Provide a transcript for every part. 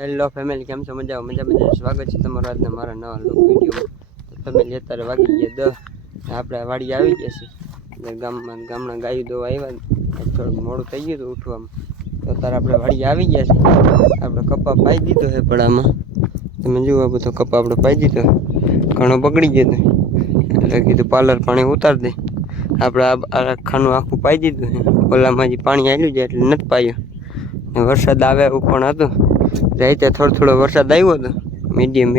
Hello family, કેમ છો? મજા મજા. સ્વાગત છે તમારું આજના મારા નવા લોક વિડીયોમાં. ફેમિલી, અત્યારે વાગી ગયા 10. આપણે વાડી આવી ગયા છીએ. ગામના ગાયું દોવા આવ્યા, થોડું મોડું થઈ ગયું હતું ઉઠવામાં. તો અત્યારે આપણે વાડી આવી ગયા છીએ. આપણે કપા પાઈ દીધો છે પડામાં. તમે જુઓ, બધો કપા આપણે પાઈ દીધો, ઘણો બગડી ગયો હતો. એટલે કીધું પાર્લર પાણી ઉતાર દે. આપણે આ ખાનું આખું પાઈ દીધું છે. ઓલામાં જે પાણી આવ્યું છે એટલે નથી પાયું. વરસાદ આવે એવું પણ હતું. રાતે થોડો વરસાદ આવ્યો હતો, મીડિયમ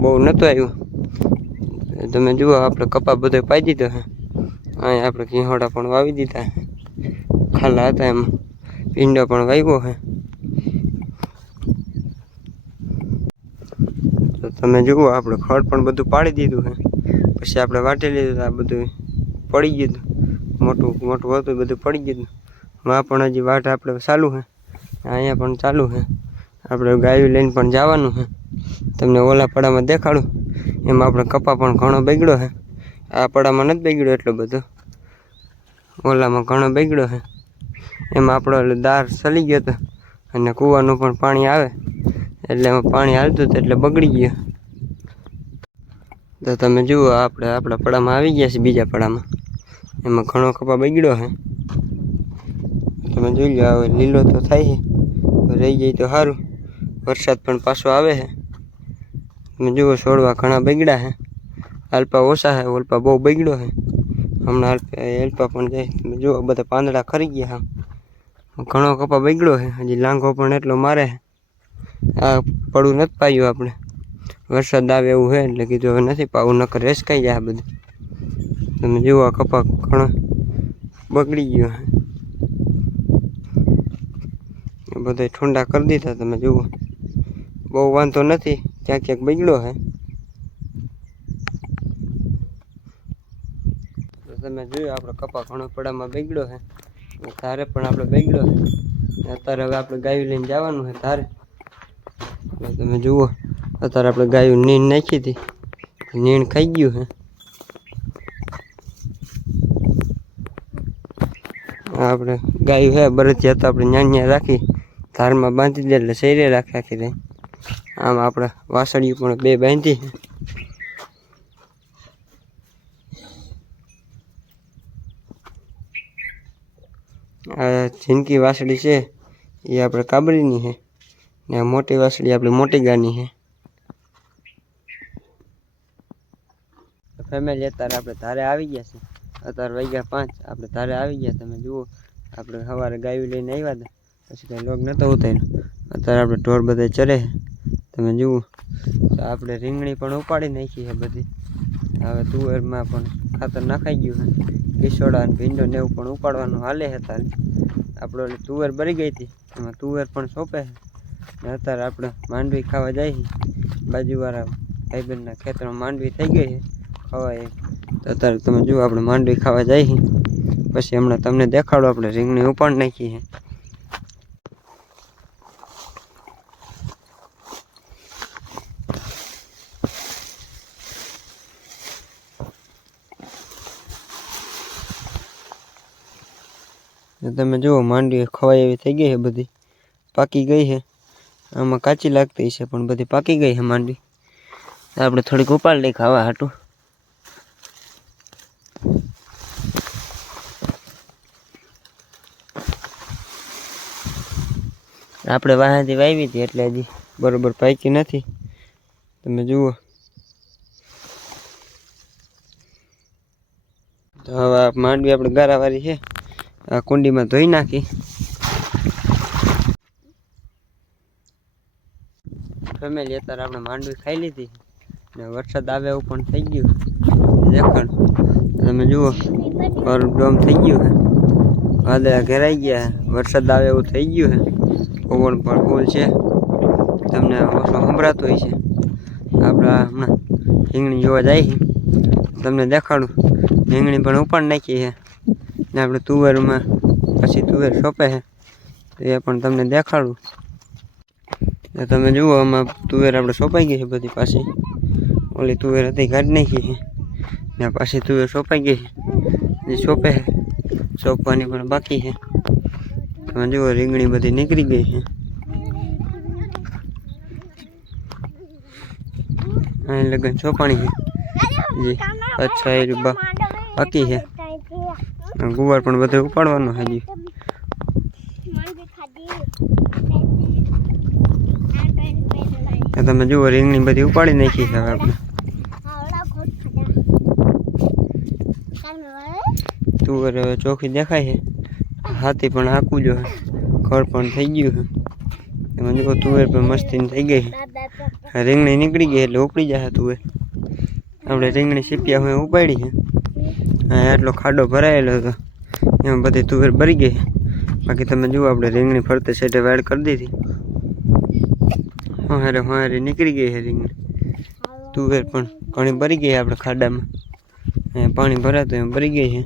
બહુ નહોતો આવ્યો. તમે જુઓ, આપણે કપા બધો પાઈ દીધો છે. અહીં આપણે ઘીહોડા પણ વાવી દીધા, ખાલા હતા એમાં ભીંડો પણ વાવ્યો છે. તો તમે જુઓ, આપણે ખડ પણ બધું પાડી દીધું છે. પછી આપણે વાટી લીધું, આ બધું પડી ગયું, મોટું હતું બધું પડી ગયું. માં પણ હજી વાટ આપણે ચાલુ છે, અહીંયા પણ ચાલુ છે. આપણે ગાયું લઈને પણ જવાનું છે. તમને ઓલા પડામાં દેખાડું, એમાં આપણે કપા પણ ઘણો બગડ્યો છે. આ પડામાં નથી બગડ્યો એટલો બધો, ઓલામાં ઘણો બગડ્યો છે. એમાં આપણો દાર ચલી ગયો હતો, અને કૂવાનું પણ પાણી આવે એટલે એમાં પાણી હાલતું હતું એટલે બગડી ગયો. તો તમે જુઓ, આપણે આપણા પડામાં આવી ગયા છીએ. બીજા પડામાં એમાં ઘણો કપા બગડ્યો છે. તમે જોઈ લો, હવે લીલો તો થાય છે, રહી જાય તો સારું. વરસાદ પણ પાછો આવે છે. તમે જુઓ, છોડવા ઘણા બગડ્યા છે. આલ્પા ઓછા છે, ઓલ્પા બહુ બગડ્યો છે. હમણાં એલ્પા પણ જાય. તમે જુઓ, બધા પાંદડા ખરી ગયા. ઘણો કપા બગડ્યો છે. હજી લાંઘો પણ એટલો મારે છે. આ પડું નથી પાયું આપણે, વરસાદ આવે એવું છે એટલે કીધું હવે નથી પાવું, નકર રેસકાઈ જાય બધું. તમે જુઓ, કપા ઘણો બગડી ગયો છે. બધા ઠંડા કરી દીધા. તમે જુઓ, બહુ વાંધો નથી, ક્યાંક બગડ્યો છે. તો તમે જોયું, આપણે કપા ઘણો પડામાં બગડ્યો છે. ધારે પણ આપણે બગડ્યો છે. અત્યારે હવે આપણે ગાયું લઈને જવાનું છે ધારે. તમે જુઓ, અત્યારે આપણે ગાયું નીણ નાખી હતી, નીણ ખાઈ ગયું છે. આપણે ગાયું છે બરતી હતા, આપણે ન્યા રાખી ધારમાં બાંધી દે એટલે શેરે રાખી આખી રહી. આમ આપણે વાસળીઓ પણ બે બાંધી. આ જિંદગી વાસળી છે એ આપણે કાબરીની છે, ને આ મોટી વાસળી આપણે મોટી ગાની છે. ફેમિલી, અત્યારે આપણે ધારે આવી ગયા છે. અત્યારે વાગ્યા 5, આપણે ધારે આવી ગયા. તમે જુઓ, આપણે સવારે ગાયું લઈને આવ્યા હતા, પછી કંઈ લોગ નહોતો ઉતાર્યો. અત્યારે આપણે ઢોર બધા ચરે છે. તમે જુઓ, તો આપણે રીંગણી પણ ઉપાડી નાખી છે બધી. હવે તુવેરમાં પણ ખાતર નાખાઈ ગયું છે. કિસોડા અને ભીંડો ને એવું પણ ઉપાડવાનું હાલે છે. તારે આપણે તુવેર બરી ગઈ હતી, એમાં તુવેર પણ સોંપે છે. ને અત્યારે આપણે માંડવી ખાવા જાય છે. બાજુવાળા ભાઈબંધના ખેતરમાં માંડવી થઈ ગઈ છે ખવાય. તો અત્યારે તમે જુઓ, આપણે માંડવી ખાવા જાય છે. પછી હમણાં તમને દેખાડો, આપણે રીંગણી ઉપાડી નાખી છે. તમે જુઓ, માંડવી ખવાય એવી થઈ ગઈ છે, બધી પાકી ગઈ છે. આમાં કાચી લાગતી છે પણ બધી પાકી ગઈ છે માંડવી. આપણે થોડીક ઉપાડ લઈ ખાવા હાટું. આપણે વાહાથી વાવી હતી એટલે હજી બરોબર પાકી નથી. તમે જુઓ, તો હવે આ માંડવી આપણે ગારાવાળી છે, આ કુંડીમાં ધોઈ નાખી. ફેમિલી, અત્યારે આપણે માંડવી ખાઈ લીધી ને વરસાદ આવે એવું પણ થઈ ગયું દેખાણ. તમે જુઓ, ડોમ થઈ ગયું છે, વાદળા ઘેરાઈ ગયા, વરસાદ આવે એવું થઈ ગયું છે. પવન પણ ફૂલ છે, તમને ઓછો સંભળાતો હોય છે. આપણે હમણાં રીંગણી જોવા જાય છે, તમને દેખાડું. રીંગણી પણ ઉપાડી નાખી છે ને આપણે તુવેરમાં પછી તુવેર સોંપે છે, એ પણ તમને દેખાડું. તમે જુઓ, આમાં તુવેર આપણે સોંપાઈ ગઈ છે બધી. પાછી ઓલી તુવેર હતી કાઢી નાખી છે, ને પાછી તુવેર સોંપાઈ ગઈ છે. જે સોંપે છે, સોંપવાની પણ બાકી છે. તમે જુઓ, રીંગણી બધી નીકળી ગઈ છે. અહીં લગન ચોપાણી છે જી અચ્છા એ બાકી છે ગુવાર પણ બધું ઉપાડવાનું હજી તમે જુઓ રીંગણી બધી ઉપાડી નાખી છે હવે આપણે તુવેર હવે ચોખ્ખી દેખાય છે હાથી પણ હાકવું જો ખડ પણ થઈ ગયું છે એમાં જુઓ તુવેર પણ મસ્તી થઈ ગઈ છે રીંગણી નીકળી ગઈ એટલે ઉપડી જશે તુવેર આપણે રીંગણી સીપિયા હોય ઉપાડી છે હા આટલો ખાડો ભરાયેલો હતો એમાં બધી તુવેર ભરી ગઈ બાકી તમે જુઓ આપણે રીંગણી ફરતે સાઈડે વાડ કરી દીધી હારે નીકળી ગઈ છે રીંગણી તુવેર પણ ઘણી ભરી ગઈ આપણે ખાડામાં પાણી ભરાતું એમ ભરી ગઈ છે